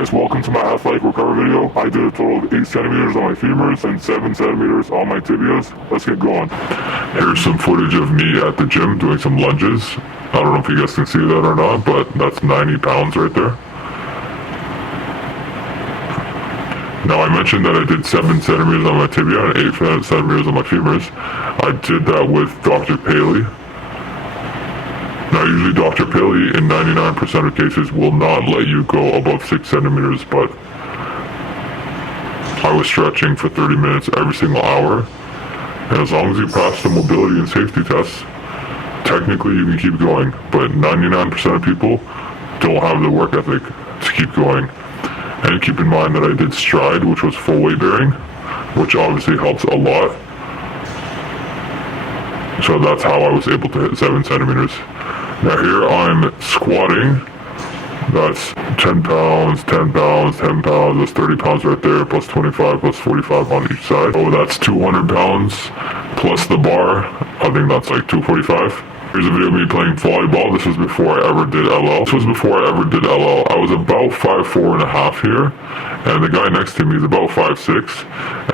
guys, welcome to my athletic recovery video. I did a total of 8 centimeters on my femurs and 7 centimeters on my tibias. Let's get going. Here's some footage of me at the gym doing some lunges. I don't know if you guys can see that or not, but that's 90 pounds right there. Now I mentioned that I did 7 centimeters on my tibia and 8 centimeters on my femurs. I did that with Dr. Paley. Now usually Dr. Paley in 99% of cases will not let you go above 6 centimeters, but I was stretching for 30 minutes every single hour, and as long as you pass the mobility and safety tests, technically you can keep going, but 99% of people don't have the work ethic to keep going. And keep in mind that I did STRYDE, which was full weight bearing, which obviously helps a lot. So that's how I was able to hit 7 centimeters. Now here I'm squatting. That's 10 pounds, 10 pounds, 10 pounds. That's 30 pounds right there, plus 25, plus 45 on each side. Oh, that's 200 pounds plus the bar. I think that's like 245. Here's a video of me playing volleyball. This was before I ever did LL. I was about 5'4" and a half here, and the guy next to me is about 5'6",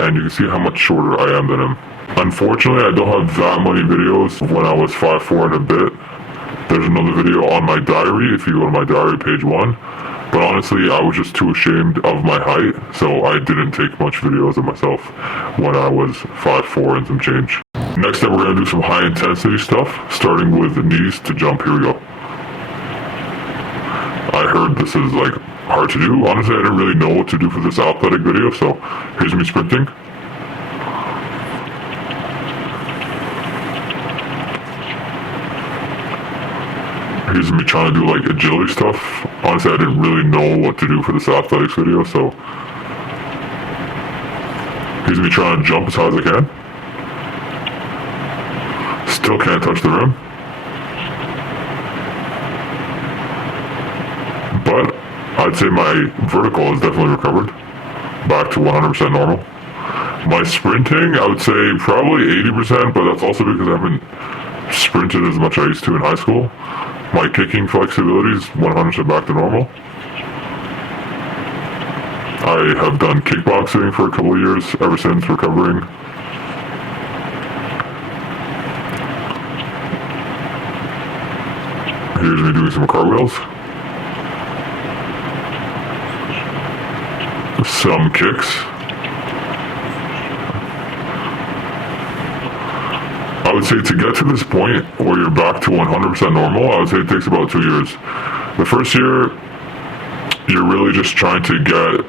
and you can see how much shorter I am than him. Unfortunately, I don't have that many videos of when I was 5'4" and a bit. There's another video on my diary if you go to my diary, page 1. But honestly, I was just too ashamed of my height, so I didn't take much videos of myself when I was 5'4" and some change. Next up, we're going to do some high intensity stuff, starting with knees to jump. Here we go. I heard this is like hard to do. Honestly, I didn't really know what to do for this athletic video, so here's me sprinting. Here's me trying to do like agility stuff. Honestly, I didn't really know what to do for this athletics video, so here's me trying to jump as high as I can. Still can't touch the rim. But I'd say my vertical is definitely recovered. Back to 100% normal. My sprinting, I would say probably 80%, but that's also because I haven't sprinted as much as I used to in high school. My kicking flexibility is 100% back to normal. I have done kickboxing for a couple of years ever since recovering. Here's me doing some cartwheels. Some kicks. I would say to get to this point where you're back to 100% normal, I would say it takes about 2 years. The first year, you're really just trying to get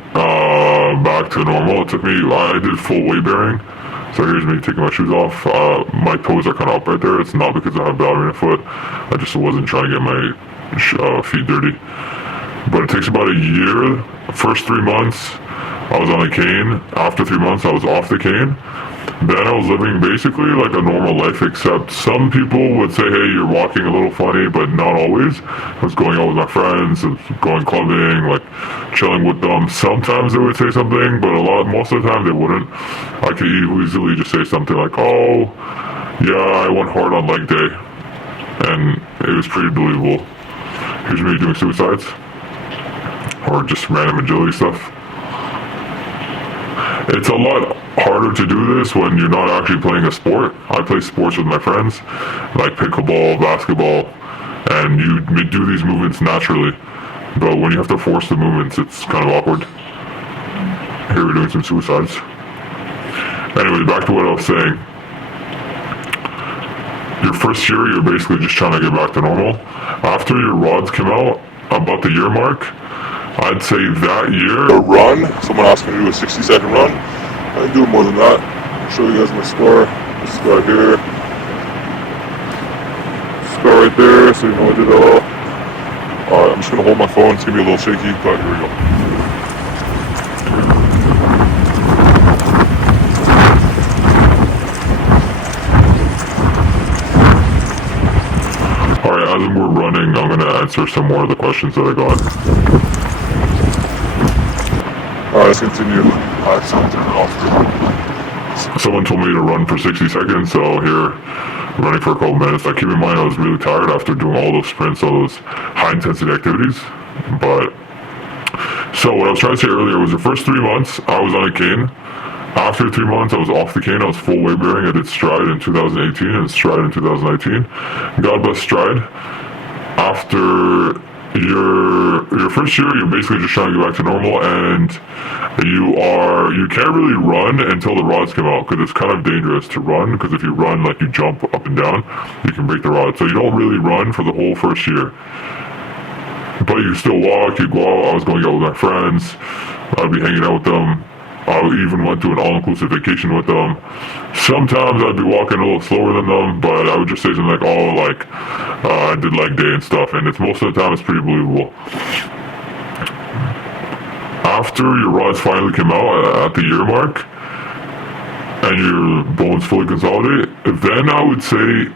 back to normal. It took me, I did full weight bearing. So here's me taking my shoes off. My toes are kind of up right there. It's not because I have ballerina foot. I just wasn't trying to get my feet dirty. But it takes about a year. First 3 months, I was on a cane. After 3 months, I was off the cane. Then I was living basically like a normal life, except some people would say, hey, you're walking a little funny, but not always. I was going out with my friends, going clubbing, like chilling with them. Sometimes they would say something, but most of the time they wouldn't. I could easily just say something like, oh, yeah, I went hard on leg day. And it was pretty believable. Here's me doing suicides. Or just random agility stuff. It's a lot harder to do this when you're not actually playing a sport. I play sports with my friends, like pickleball, basketball, and you do these movements naturally. But when you have to force the movements, it's kind of awkward. Here we're doing some suicides. Anyways, back to what I was saying. Your first year, you're basically just trying to get back to normal. After your rods come out, about the year mark, I'd say that year, a run, someone asked me to do a 60-second run. I can do more than that. I'll show you guys my score. This is right here. Score right there, so you know I did it all. Alright, I'm just going to hold my phone. It's going to be a little shaky, but here we go. Alright, as we're running, I'm going to answer some more of the questions that I got. Alright, let's continue. Someone told me to run for 60 seconds, so here, running for a couple minutes. Now keep in mind I was really tired after doing all those sprints, all those high intensity activities, but So what I was trying to say earlier was the first 3 months I was on a cane. After 3 months I was off the cane. I was full weight bearing. I did STRYDE in 2018 and STRYDE in 2019. God bless STRYDE. After your first year, you're basically just trying to get back to normal, and you can't really run until the rods come out, because it's kind of dangerous to run, because if you run, like, you jump up and down, you can break the rod. So you don't really run for the whole first year, but you still walk, you go out. I was going out with my friends, I'd be hanging out with them. I even went to an all-inclusive vacation with them. Sometimes I'd be walking a little slower than them, but I would just say something like, oh, like, I did leg day and stuff, and it's most of the time it's pretty believable. After your rods finally come out at the year mark, and your bones fully consolidate, then I would say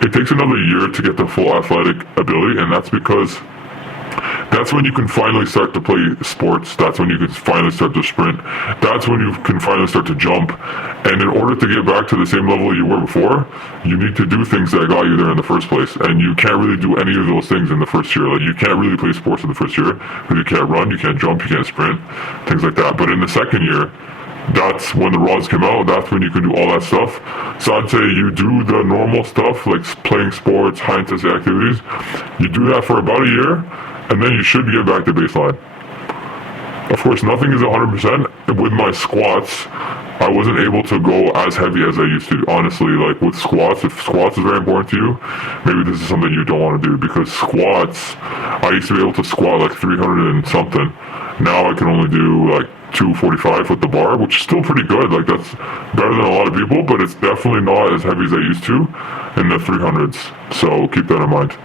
it takes another year to get the full athletic ability, and that's because that's when you can finally start to play sports. That's when you can finally start to sprint. That's when you can finally start to jump. And in order to get back to the same level you were before, you need to do things that got you there in the first place. And you can't really do any of those things in the first year. Like, you can't really play sports in the first year, because you can't run, you can't jump, you can't sprint, things like that. But in the second year, that's when the rods come out. That's when you can do all that stuff. So I'd say you do the normal stuff, like playing sports, high intensity activities. You do that for about a year, and then you should get back to baseline. Of course, nothing is 100%. With my squats, I wasn't able to go as heavy as I used to. Honestly, like with squats, if squats is very important to you, maybe this is something you don't want to do, because squats, I used to be able to squat like 300 and something. Now I can only do like 245 with the bar, which is still pretty good. Like, that's better than a lot of people, but it's definitely not as heavy as I used to in the 300s. So keep that in mind.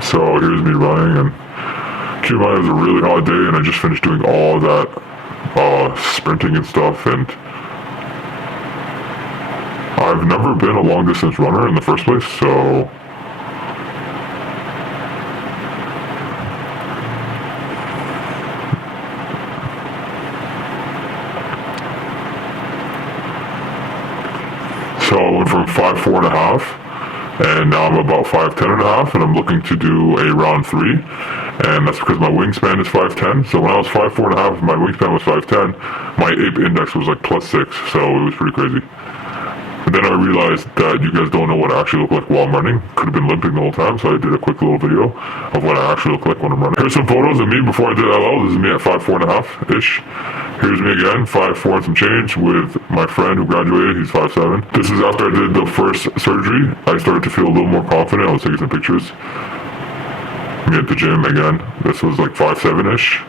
So here's me running, and keep in mind it was a really hot day, and I just finished doing all that sprinting and stuff, and I've never been a long distance runner in the first place, so I went from 5'4.5", and now I'm about 5'10.5", and I'm looking to do a round 3, and that's because my wingspan is 5'10". So when I was 5'4.5", my wingspan was 5'10", my ape index was like +6, so it was pretty crazy. And then I realized that you guys don't know what I actually look like while I'm running. Could have been limping the whole time, so I did a quick little video of what I actually look like when I'm running. Here's some photos of me before I did LL. This is me at 5'4.5"-ish. Here's me again, 5'4" and some change, with my friend who graduated. He's 5'7". This is after I did the first surgery. I started to feel a little more confident. I was taking some pictures. Me at the gym again. This was like 5'7"-ish.